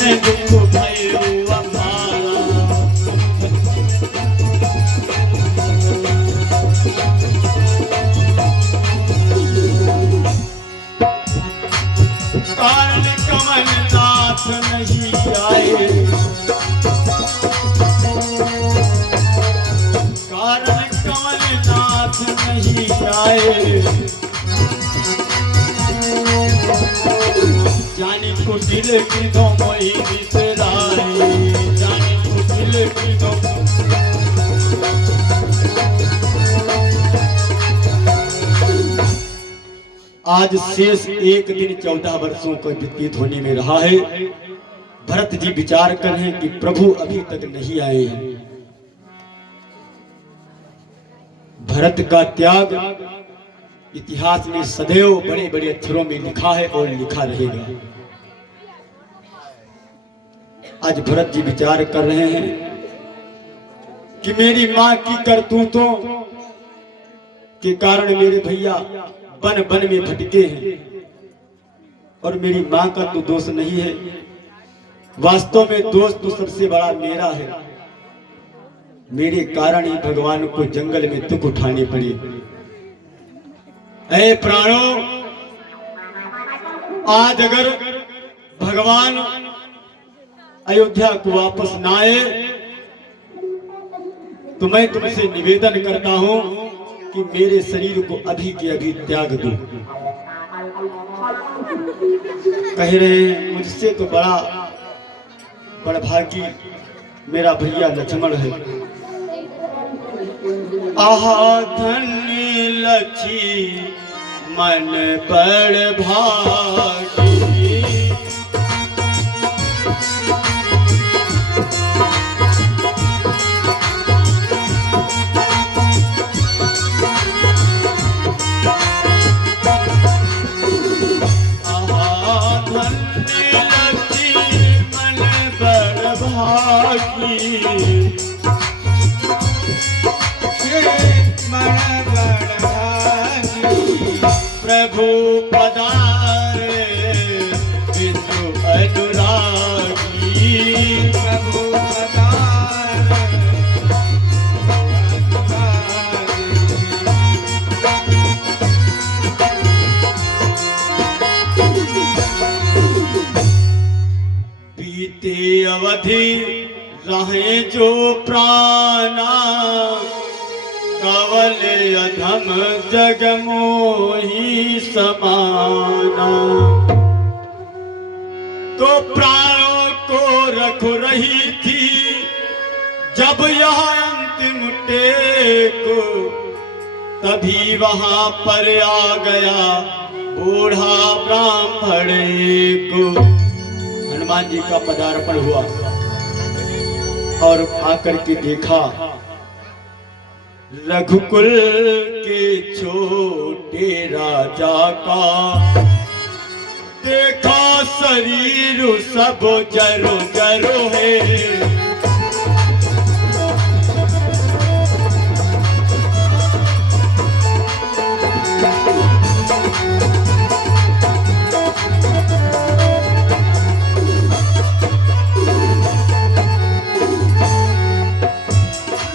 दुख भयो अपारा। कारण कमल नाथ नहीं आए, कारण कमल नाथ नहीं आए। जानी को दिल की दो मोही बिसराए, जानी को दिल की दो। आज शेष एक दिन 14 वर्षों का व्यतीत होने में रहा है। भरत जी विचार कर रहे हैं कि प्रभु अभी तक नहीं आए हैं। भरत का त्याग इतिहास में सदैव बड़े बड़े अक्षरों में लिखा है और लिखा रहेगा। आज भरत जी विचार कर रहे हैं कि मेरी मां की करतूतों के कारण मेरे भैया वन वन में भटके हैं और मेरी मां का तो दोष नहीं है। वास्तव में दोष तो सबसे बड़ा मेरा है। मेरे कारण ही भगवान को जंगल में दुख उठाने पड़े। ऐ प्राणों, आज अगर भगवान अयोध्या को वापस ना आए तो मैं तुमसे निवेदन करता हूं कि मेरे शरीर को अभी के अभी त्याग दो। कह रहे हैं मुझसे तो बड़भागी मेरा भैया लक्ष्मण है। आहा धन्य लक्ष्मण बड़भागी, प्रभु पधारे विष्णु अनुरागी, प्रभु पधारे बीते अवधि रहे जो प्राणा, कवल अधम जग मोही समाना। तो प्राणों को रख रही थी जब यह अंतिम टेक, तभी वहां पर आ गया बूढ़ा ब्राह्मण को। हनुमान जी का पदार्पण हुआ और आकर के देखा रघुकुल के छोटे राजा का। देखा शरीर सब जरो जरो है,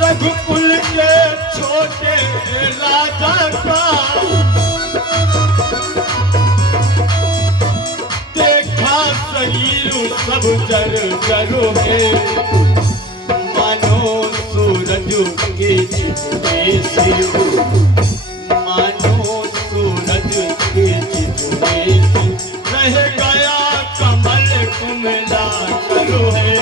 रघुकुल के छोटे राजा का। देखा शरीर सब जर जरो है, मानो सूरज के छिपने से, मानो सूरज के छिपने से रह गया कमल कुमला करो है।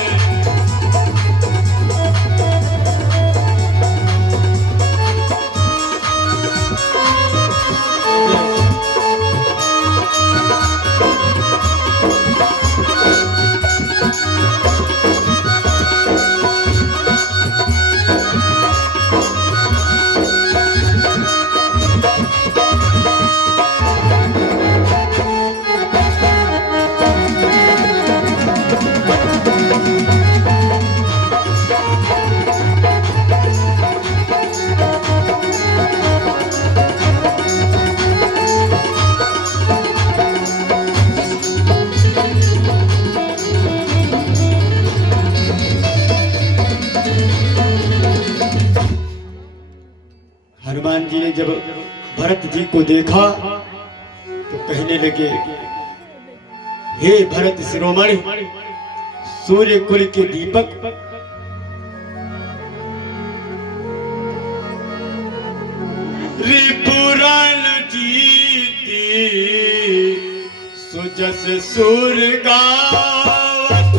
ने जब भरत जी को देखा तो कहने लगे, हे भरत शिरोमणि, सूर्य कुल के दीपक, रिपुराण जीती सुजस सुर गावत,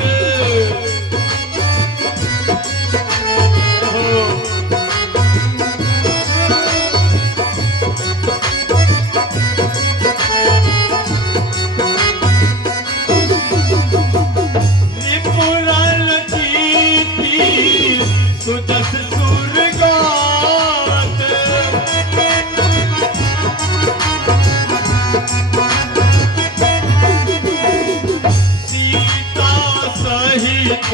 रिपुराण जीती सुजस सुर गावत, सीता सहित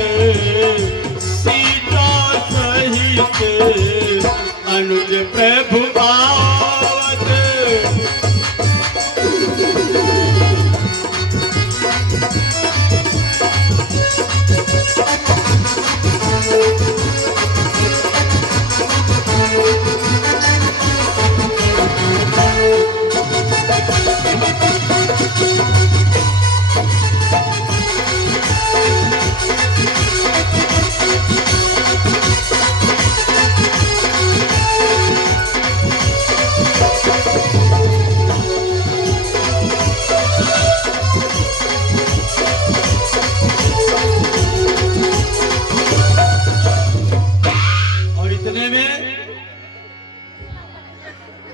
अनुज प्रभु आवत,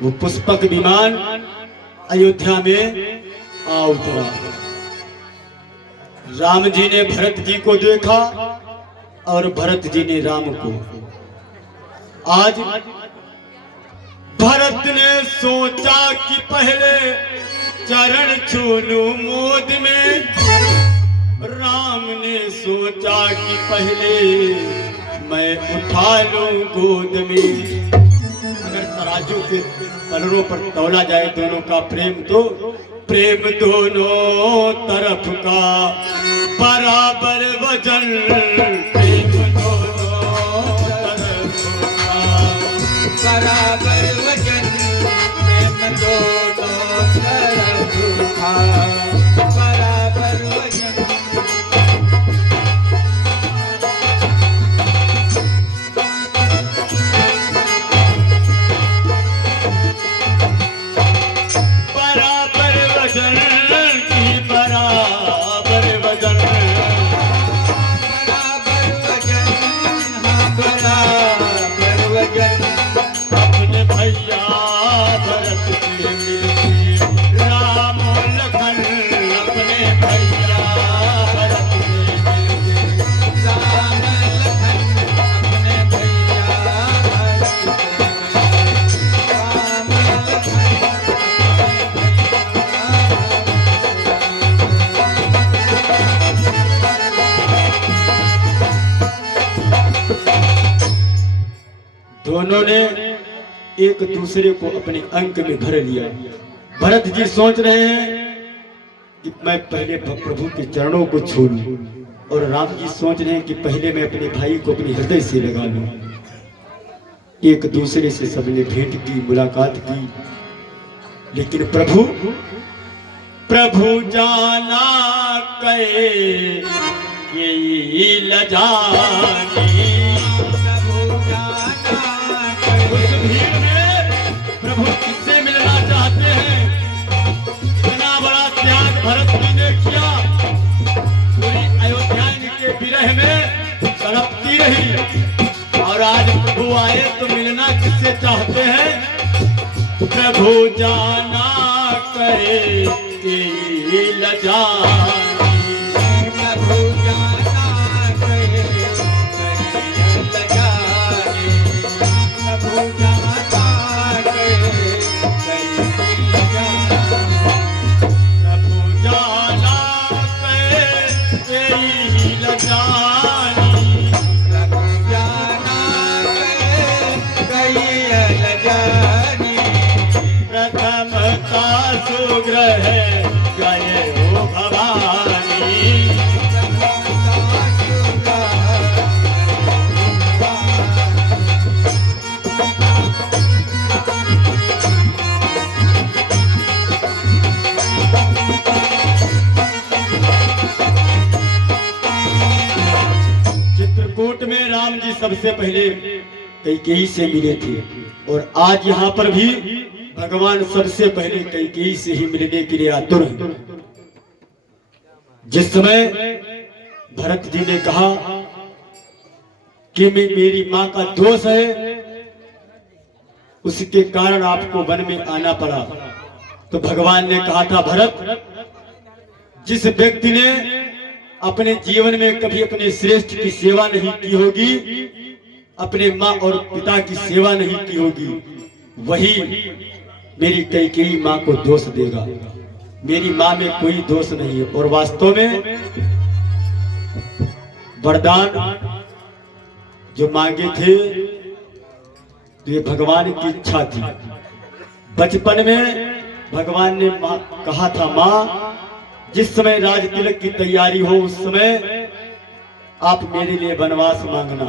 वो पुष्पक विमान अयोध्या में आ उतरा। राम जी ने भरत जी को देखा और भरत जी ने राम को। आज भरत ने सोचा कि पहले चरण छू लूं मोद में, राम ने सोचा कि पहले मैं उठा लूं गोद में। अगर तराजू के पलड़ों पर तौला जाए दोनों का प्रेम, तो प्रेम दोनों तरफ का बराबर वजन, प्रेम दोनों तरफ का बराबर वजन, प्रेम दोनों तरफ का बराबर वजन। अपने भैया भरत से मिलके राम लखन, अपने भैया भरत से मिलके राम लखन, अपने भैया भरत से मिलके राम लखन, दोनों ने एक दूसरे को अपने अंक में भर लिया। भरत जी सोच रहे हैं कि मैं पहले प्रभु के चरणों को छू लूं, और राम जी सोच रहे हैं कि पहले मैं अपने भाई को अपने हृदय से लगा लूं। एक दूसरे से सबने भेंट की, मुलाकात की, लेकिन प्रभु जाना कहे कि लजानी, प्रभु किससे मिलना चाहते हैं। इतना बड़ा त्याग भरत जी ने किया, पूरी अयोध्या के विरह में तड़पती रही, और आज प्रभु आए तो मिलना किससे चाहते हैं। प्रभु जाना कहे कि लजानी, प्रभु जाना कहे कि लजानी, प्रभु जाना सुग्रह जय हो भवानी, जी सबसे पहले कैकेयी से मिले थे और आज यहाँ पर भी भगवान सबसे पहले कैकेयी से ही मिलने के लिए आतुर हैं। जिस समय भरत जी ने कहा कि मेरी मां का दोष है, उसके कारण आपको वन में आना पड़ा, तो भगवान ने कहा था भरत, जिस व्यक्ति ने अपने जीवन में कभी अपने श्रेष्ठ की सेवा नहीं की होगी, अपने माँ और पिता की सेवा नहीं की होगी, वही मेरी कैकेयी माँ को दोष देगा। मेरी माँ में कोई दोष नहीं है। और वास्तव में वरदान जो मांगे थे तो ये भगवान की इच्छा थी। बचपन में भगवान ने कहा था, माँ जिस समय राज तिलक की तैयारी हो उस समय आप मेरे लिए वनवास मांगना।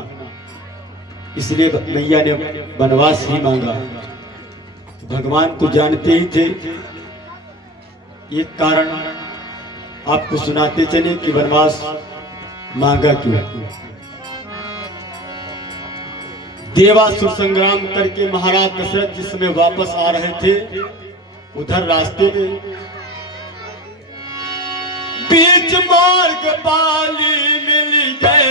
इसलिए मैया ने वनवास ही मांगा। भगवान को जानते ही थे। एक कारण आपको सुनाते चले कि वनवास मांगा क्यों। देवासुर संग्राम करके महाराज दशरथ जिस समय वापस आ रहे थे, उधर रास्ते में बीच मार्ग बाली मिल गए।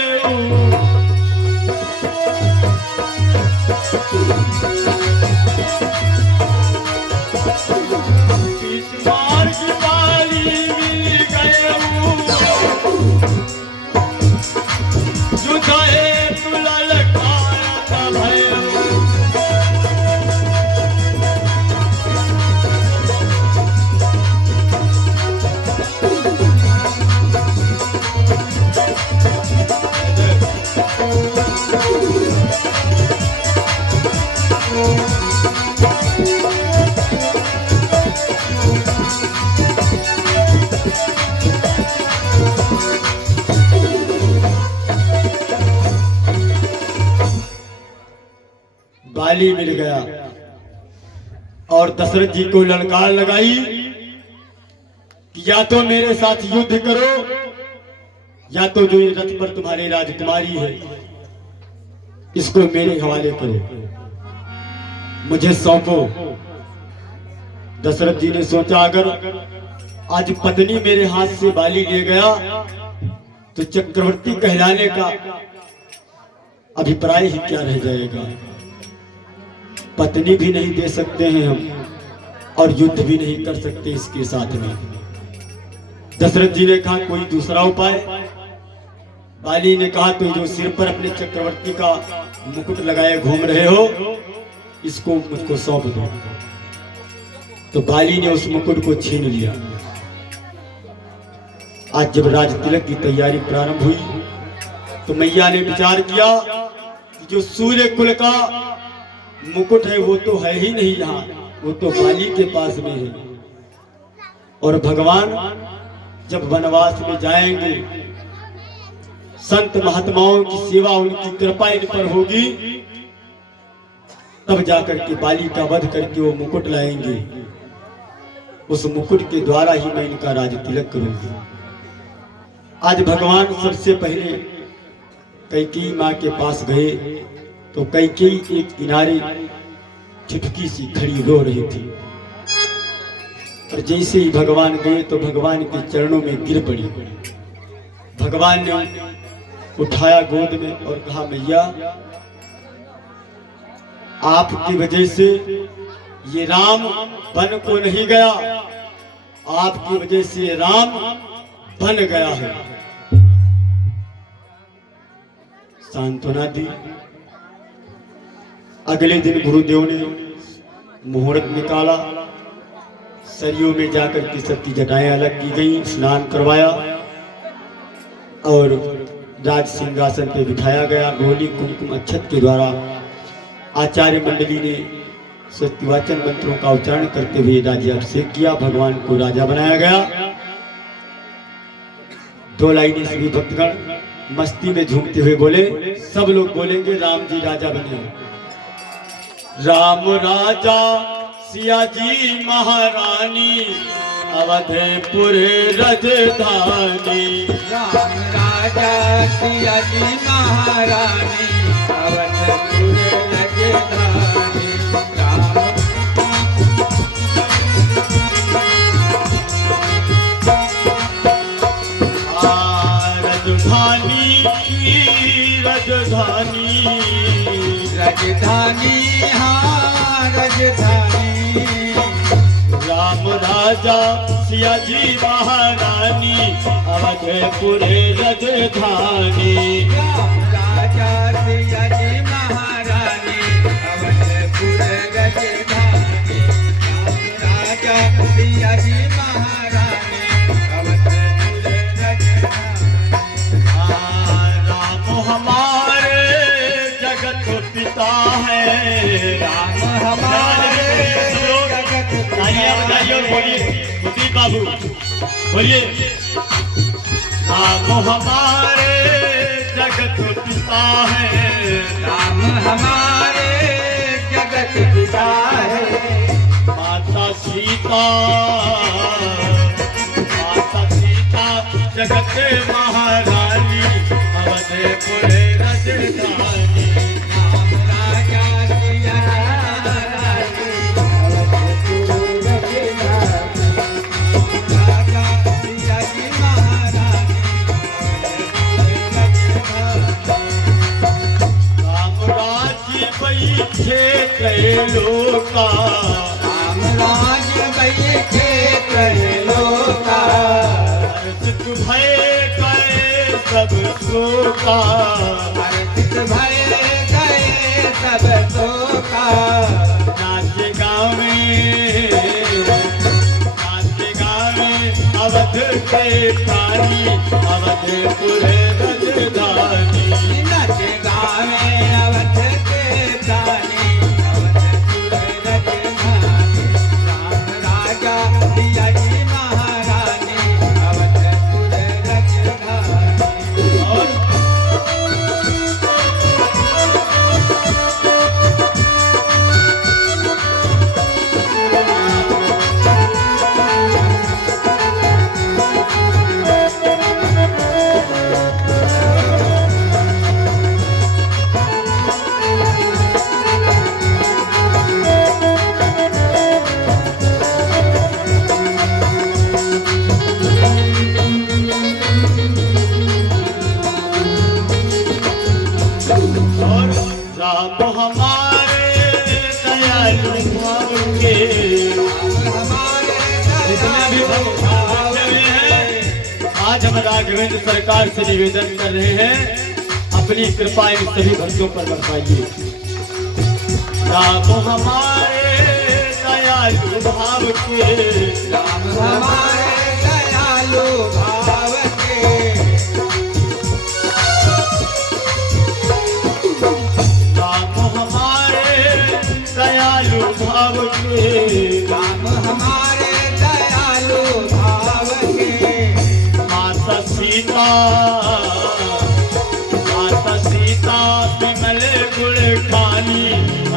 बीच मार्ग बाली मिल गए, जुदाए तुला लखाया था भय। बाली मिल गया और दशरथ जी को ललकार लगाई कि या तो मेरे साथ युद्ध करो या तो जो ये रथ पर तुम्हारी राजकुमारी है इसको मेरे हवाले करो, मुझे सौंपो। दशरथ जी ने सोचा, अगर आज पत्नी मेरे हाथ से बाली ले गया तो चक्रवर्ती कहलाने का अभिप्राय ही क्या रह जाएगा। पत्नी भी नहीं दे सकते हैं हम और युद्ध भी नहीं कर सकते इसके साथ में। दशरथ जी ने कहा, कोई दूसरा उपाय। बाली ने कहा, तो जो सिर पर अपने चक्रवर्ती का मुकुट लगाए घूम रहे हो इसको मुझको सौंप दो। तो बाली ने उस मुकुट को छीन लिया। आज जब राज तिलक की तैयारी प्रारंभ हुई तो मैया ने विचार किया कि जो सूर्य कुल का मुकुट है वो तो है ही नहीं यहाँ, वो तो बाली के पास में है। और भगवान जब वनवास में जाएंगे, संत महात्माओं की सेवा, उनकी कृपा इन पर होगी, तब जाकर के बाली का वध करके वो मुकुट लाएंगे। उस मुकुट के द्वारा ही मैं इनका राज तिलक करूंगी। आज भगवान सबसे पहले कैकेयी माँ के पास गए तो कैकेयी एक किनारे चुटकी सी खड़ी रो रही थी। और जैसे ही भगवान गए तो भगवान के चरणों में गिर पड़ी। भगवान ने उठाया गोद में और कहा, मैया आपकी वजह से ये राम बन को नहीं गया, आपकी वजह से राम बन गया है। सांत्वना दी। अगले दिन गुरुदेव ने मुहूर्त निकाला, सरयू में जाकर के सबकी जटाएं अलग की गई, स्नान करवाया और राज सिंहासन पे बिठाया गया। रोली कुमकुम अक्षत के द्वारा आचार्य मंडली ने सत्यवाचन मंत्रों का उच्चारण करते हुए राज्याभिषेक किया। भगवान को राजा बनाया गया। दो लाइनें सभी भक्तगण मस्ती में झूमते हुए बोले, सब लोग बोलेंगे, राम जी राजा बने। राम राजा सिया जी महारानी, अवधपुर राजधानी। राम राजा सिया जी महारानी, राजधानी की राजधानी राजधानी हाँ राजधानी राम राजा सिया जी महारानी अवधपुर राजधानी राम राजा सिया जी महारानी अवधपुर राजधानी राम राजा सिया जी महारानी अवधपुर राजधानी राम हमारे जगत पिता है राम हमारे जगत तालियां बजाइए और बोलिए मुदीप बाबू बोलिए राम हमारे जगत पिता है राम हमारे जगत पिता है माता सीता जगत महारानी अवधपुर राजधानी राम राजा सिया रानी अवधपुर राजधानी राजा सिया जी महारानी राम राज्य बैठे त्रैलोका राम राज्य बैठे त्रैलोका भय गए सब शोका अर्पित भय गए सब शोका नाचे गावे अवध के पानी अवधपुर राजधानी नच गावे अवध के प्राणी अवधपुर राजधानी राम राजा सिया जी महारानी अवधपुर राजधानी और राम हमारे दयालु भाव के हमारे जितने भी भक्त हैं आज हम राघवेंद्र सरकार से निवेदन कर रहे हैं अपनी कृपा इन सभी भक्तों पर बरसाइए। राम हमारे दयालु भाव के राम हमारे दयालु भाव के राम हमारे दयालु भाव के राम हमारे दयालु भाव के माता सीता विमल गुण खानी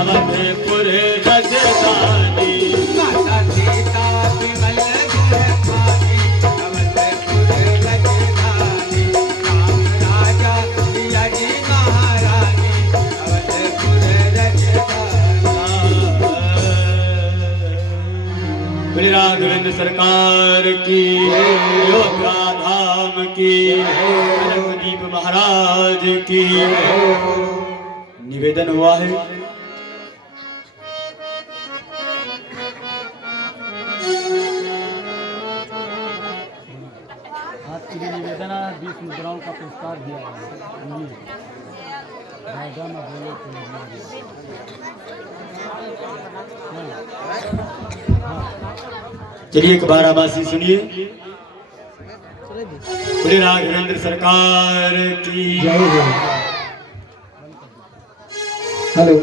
अवधपुर राजधानी माता सीता विमल गुण खानी अवधपुर राजधानी राम राजा सिया जी महारानी अवधपुर राजधानी श्री राघवेंद्र सरकार की योगा धाम की कनकदीप महाराज की निवेदन हुआ है। आज के लिए निवेदन 20 मुद्राओं का पुरस्कार दिया है। मैडम बोले चलिए एक बार आवासी सुनिए। श्री राघवेंद्र सरकार की हेलो